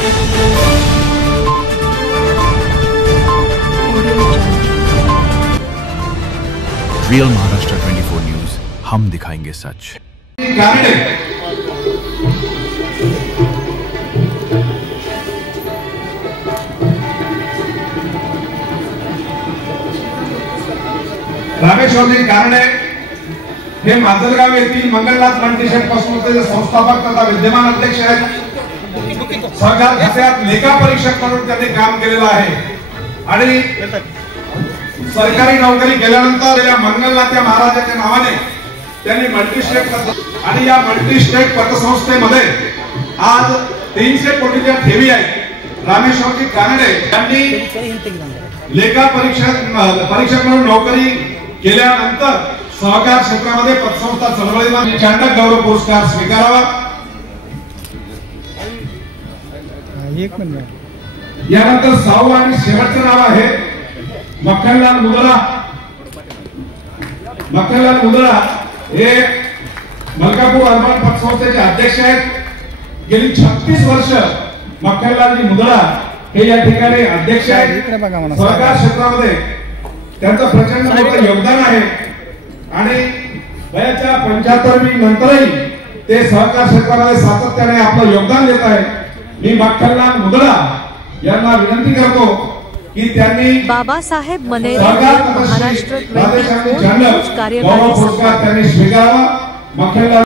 Real Maharashtra 24 news, हम दिखाएंगे सच। रामेश्वरजी कारणे हे माजलगाव येथील मंगलनाथ मल्टीशेड पसंतीचे संस्थापक तथा विद्यमान अध्यक्ष आहेत। सहकार खात्यात लेखा परीक्षक म्हणून त्यांनी काम केलेलं आहे आणि सरकारी नोकरी केल्यानंतर या मंगलनाथ महाराजांच्या नावाने त्यांनी मल्टीस्टेट आणि या मल्टीस्टेट पतसंस्थेमध्ये आज 300 कोटीच्या ठेवी आहेत। रामेश्वरजी कारणे यांनी लेखा परीक्षक म्हणून नोकरी केल्यानंतर सहकार क्षेत्रामध्ये पतसंस्था चळवळीमध्ये चांडक गौरव पुरस्कार स्वीकारावा। यानंतर 6वे आणि शेवटचे नाव आहे मक्खनलाल मुंदडा। मक्खनलाल मुंदडा हे मलकापूर अर्बन पतसंस्थेचे अध्यक्ष आहेत। गेली 36 वर्ष मक्खनलालजी मुंदडा हे या ठिकाणी अध्यक्ष आहेत। सहकार क्षेत्रामध्ये त्यांचं प्रचंड मोठं योगदान आहे आणि वयाच्या 75 नंतरही ते सहकार क्षेत्रामध्ये सातत्याने आपलं योगदान देत आहेत। मी मक्खनलाल मुंदडा यांना विनंती करतो की त्यांनी बाबासाहेब मनेरे महाराष्ट्र 24 न्यूज कार्यकारी त्यांनी स्वीकारावा। मक्खनलाल